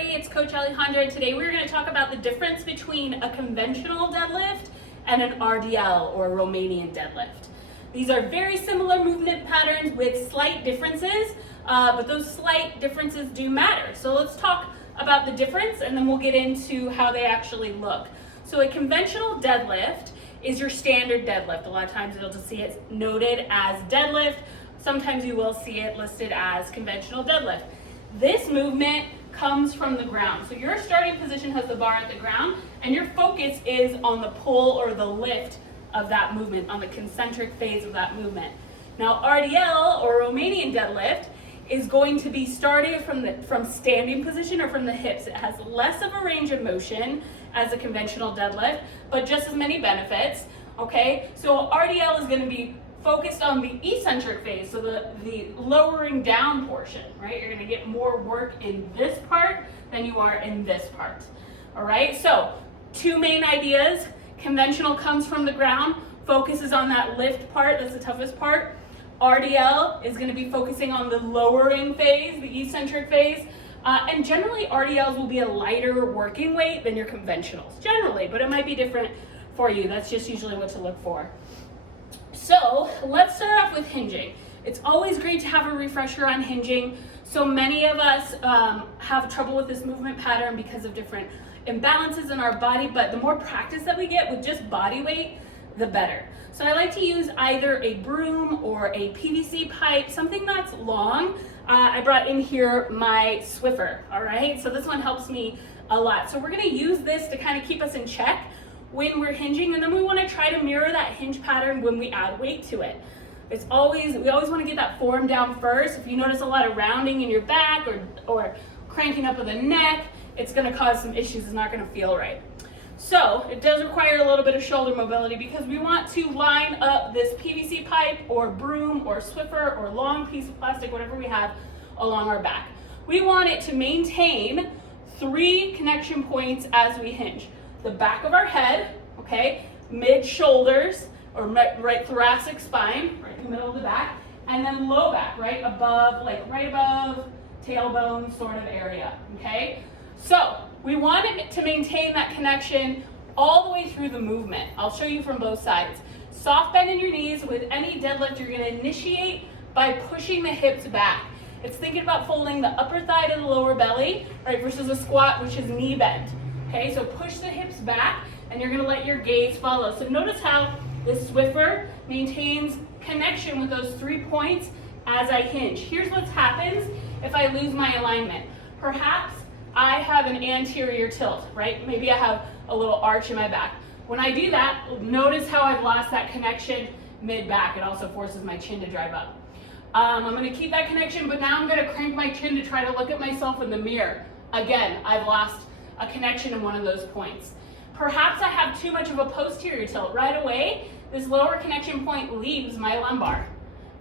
everybody, it's Coach Alejandra. Today we're going to talk about the difference between a conventional deadlift and an RDL or Romanian deadlift. These are very similar movement patterns with slight differences, but those slight differences do matter. So let's talk about the difference and then we'll get into how they actually look. So a conventional deadlift is your standard deadlift. A lot of times you'll just see it noted as deadlift. Sometimes you will see it listed as conventional deadlift. This movement comes from the ground. So your starting position has the bar at the ground and your focus is on the pull or the lift of that movement, on the concentric phase of that movement. Now RDL or Romanian deadlift is going to be starting from standing position or from the hips. It has less of a range of motion as a conventional deadlift, but just as many benefits, okay? So RDL is gonna be focused on the eccentric phase, so the lowering down portion, right? You're gonna get more work in this part than you are in this part, all right? So two main ideas. Conventional comes from the ground, focuses on that lift part, that's the toughest part. RDL is gonna be focusing on the lowering phase, the eccentric phase, and generally RDLs will be a lighter working weight than your conventionals, generally, but it might be different for you. That's just usually what to look for. So let's start off with hinging. It's always great to have a refresher on hinging. So many of us have trouble with this movement pattern because of different imbalances in our body, but the more practice that we get with just body weight, the better. So I like to use either a broom or a PVC pipe, something that's long. I brought in here my Swiffer, all right? So this one helps me a lot. So we're gonna use this to kind of keep us in check when we're hinging, and then we want to try to mirror that hinge pattern when we add weight to it. We always want to get that form down first. If you notice a lot of rounding in your back or cranking up of the neck, it's going to cause some issues. It's not going to feel right. So it does require a little bit of shoulder mobility because we want to line up this PVC pipe or broom or Swiffer or long piece of plastic, whatever we have, along our back. We want it to maintain 3 connection points as we hinge. The back of our head, okay, mid shoulders or right thoracic spine, right in the middle of the back, and then low back, right above, like right above tailbone sort of area, okay? So we want it to maintain that connection all the way through the movement. I'll show you from both sides. Soft bend in your knees. With any deadlift, you're gonna initiate by pushing the hips back. It's thinking about folding the upper thigh to the lower belly, right, versus a squat, which is knee bend. Okay, so push the hips back and you're gonna let your gaze follow. So notice how the Swiffer maintains connection with those 3 points as I hinge. Here's what happens if I lose my alignment. Perhaps I have an anterior tilt, right? Maybe I have a little arch in my back. When I do that, notice how I've lost that connection mid-back. It also forces my chin to drive up. I'm gonna keep that connection, but now I'm gonna crank my chin to try to look at myself in the mirror. Again, I've lost a connection in one of those points. Perhaps I have too much of a posterior tilt. Right away, this lower connection point leaves my lumbar,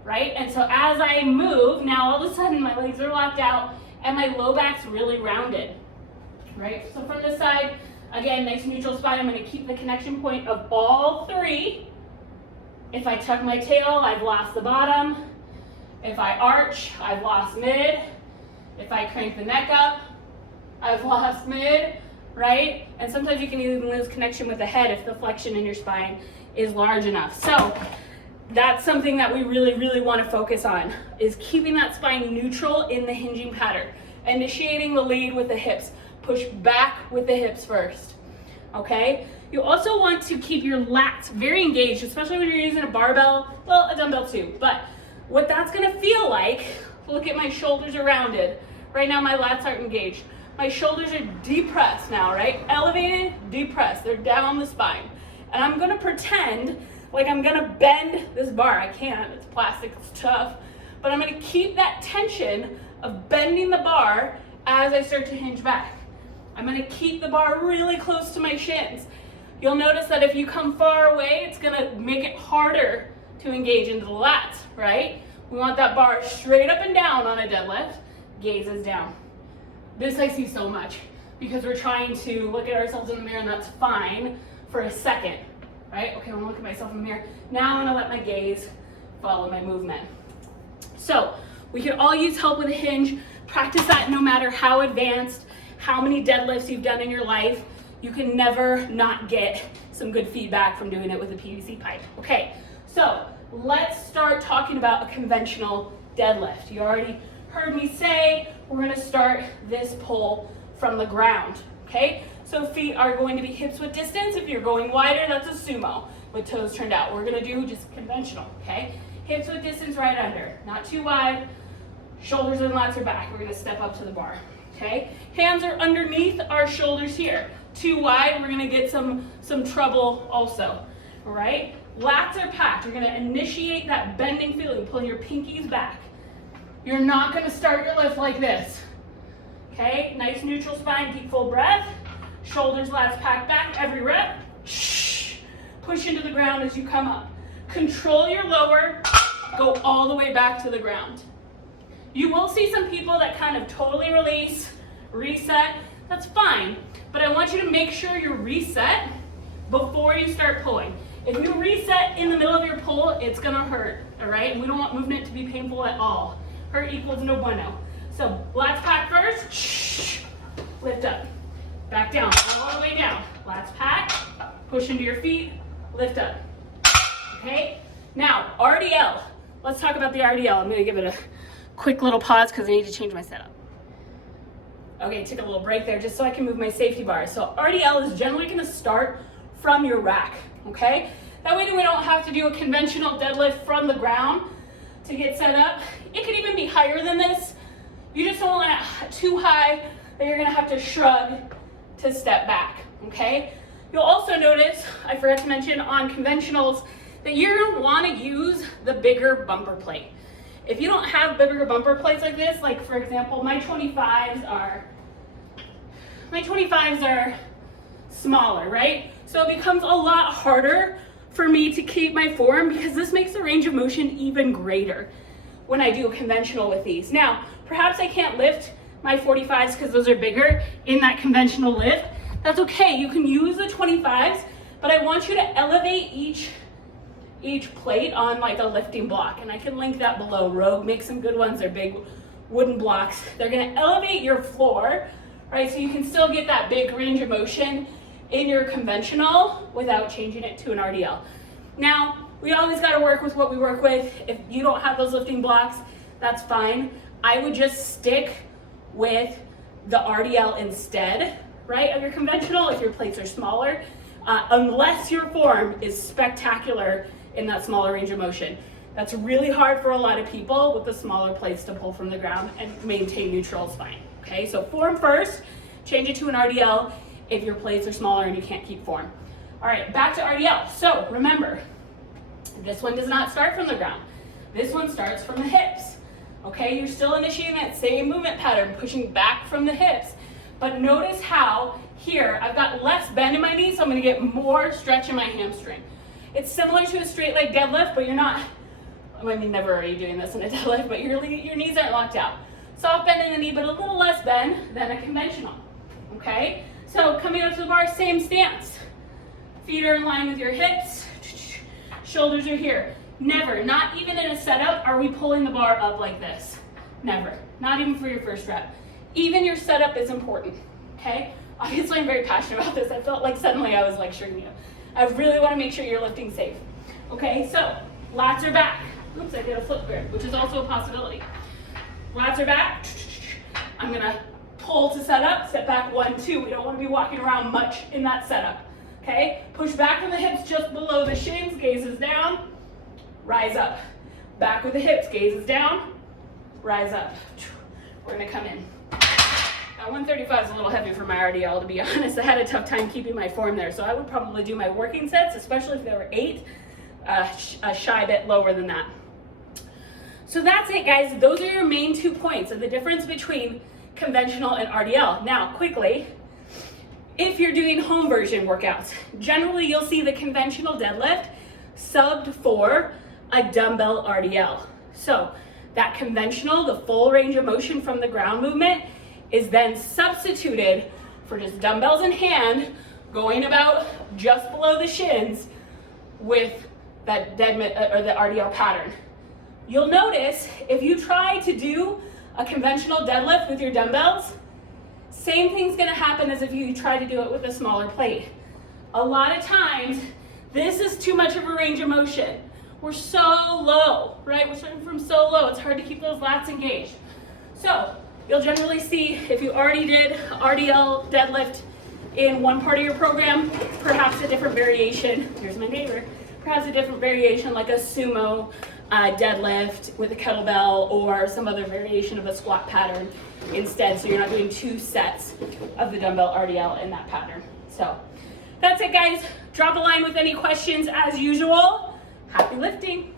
right? And so as I move, now all of a sudden my legs are locked out and my low back's really rounded, right? So from this side, again, nice neutral spine. I'm gonna keep the connection point of all 3. If I tuck my tail, I've lost the bottom. If I arch, I've lost mid. If I crank the neck up, I've lost mid, right? And sometimes you can even lose connection with the head if the flexion in your spine is large enough. So that's something that we really, really want to focus on, is keeping that spine neutral in the hinging pattern. Initiating the lead with the hips. Push back with the hips first, okay? You also want to keep your lats very engaged, especially when you're using a barbell, well, a dumbbell too. But what that's gonna feel like, look at my shoulders are rounded. Right now my lats aren't engaged. My shoulders are depressed now, right? Elevated, depressed. They're down the spine. And I'm gonna pretend like I'm gonna bend this bar. I can't, it's plastic, it's tough. But I'm gonna keep that tension of bending the bar as I start to hinge back. I'm gonna keep the bar really close to my shins. You'll notice that if you come far away, it's gonna make it harder to engage into the lats, right? We want that bar straight up and down on a deadlift, gaze is down. This I see so much because we're trying to look at ourselves in the mirror, and that's fine for a second, right? Okay, I'm gonna look at myself in the mirror. Now I'm gonna let my gaze follow my movement. So we can all use help with a hinge. Practice that no matter how advanced, how many deadlifts you've done in your life, you can never not get some good feedback from doing it with a PVC pipe. Okay, so let's start talking about a conventional deadlift. You already heard me say we're gonna start this pull from the ground, okay? So feet are going to be hips width distance. If you're going wider, that's a sumo with toes turned out. We're gonna do just conventional, okay? Hips width distance right under, not too wide. Shoulders and lats are back. We're gonna step up to the bar, okay? Hands are underneath our shoulders here. Too wide, we're gonna get some trouble also, all right? Lats are packed. You're gonna initiate that bending feeling, pull your pinkies back. You're not gonna start your lift like this, okay? Nice neutral spine, deep full breath. Shoulders, lats packed back, every rep. Push into the ground as you come up. Control your lower, go all the way back to the ground. You will see some people that kind of totally release, reset, that's fine. But I want you to make sure you're reset before you start pulling. If you reset in the middle of your pull, it's gonna hurt, all right? And we don't want movement to be painful at all. Hurt equals no bueno. So lats pack first, lift up. Back down, all the way down. Lats pack, push into your feet, lift up. Okay? Now, RDL. Let's talk about the RDL. I'm gonna give it a quick little pause because I need to change my setup. Okay, took a little break there just so I can move my safety bars. So RDL is generally gonna start from your rack, okay? That way we don't have to do a conventional deadlift from the ground to get set up. It could even be higher than this. You just don't want it too high that you're gonna have to shrug to step back, okay? You'll also notice, I forgot to mention on conventionals, that you're gonna wanna use the bigger bumper plate. If you don't have bigger bumper plates like this, like for example, my 25s are smaller, right? So it becomes a lot harder for me to keep my form because this makes the range of motion even greater when I do a conventional with these. Now, perhaps I can't lift my 45s because those are bigger in that conventional lift. That's okay, you can use the 25s, but I want you to elevate each plate on like a lifting block, and I can link that below. Rogue makes some good ones. They're big wooden blocks. They're gonna elevate your floor, right? So you can still get that big range of motion in your conventional without changing it to an RDL. Now, we always gotta work with what we work with. If you don't have those lifting blocks, that's fine. I would just stick with the RDL instead, right, of your conventional if your plates are smaller, unless your form is spectacular in that smaller range of motion. That's really hard for a lot of people with the smaller plates to pull from the ground and maintain neutral spine, okay? So form first, change it to an RDL if your plates are smaller and you can't keep form. All right, back to RDL. So remember, this one does not start from the ground. This one starts from the hips, okay? You're still initiating that same movement pattern, pushing back from the hips. But notice how here, I've got less bend in my knees, so I'm gonna get more stretch in my hamstring. It's similar to a straight leg deadlift, but you're not, I mean, never are you doing this in a deadlift, but your knees aren't locked out. Soft bend in the knee, but a little less bend than a conventional, okay? So coming up to the bar, same stance. Feet are in line with your hips, shoulders are here. Never, not even in a setup, are we pulling the bar up like this. Never, not even for your first rep. Even your setup is important, okay? Obviously, I'm very passionate about this. I felt like suddenly I was lecturing you. I really want to make sure you're lifting safe. Okay, so lats are back. Oops, I did a flip grip, which is also a possibility. Lats are back. I'm gonna pull to set up, step back 1, 2. We don't want to be walking around much in that setup. Okay, push back from the hips just below the shins, gazes down, rise up. Back with the hips, gazes down, rise up. We're gonna come in. 135 is a little heavy for my RDL, to be honest. I had a tough time keeping my form there, so I would probably do my working sets, especially if there were 8, a shy bit lower than that. So that's it, guys. Those are your main 2 points of the difference between conventional and RDL. Now, quickly, if you're doing home version workouts, generally you'll see the conventional deadlift subbed for a dumbbell RDL. So that conventional, the full range of motion from the ground movement, is then substituted for just dumbbells in hand, going about just below the shins with that the RDL pattern. You'll notice if you try to do a conventional deadlift with your dumbbells, Same thing's gonna happen as if you try to do it with a smaller plate. A lot of times, this is too much of a range of motion. We're so low, right? We're starting from so low, it's hard to keep those lats engaged. So, you'll generally see if you already did RDL deadlift in one part of your program, perhaps a different variation. Here's my neighbor. Perhaps a different variation like a sumo deadlift with a kettlebell or some other variation of a squat pattern instead. So you're not doing 2 sets of the dumbbell RDL in that pattern. So that's it, guys. Drop a line with any questions as usual. Happy lifting.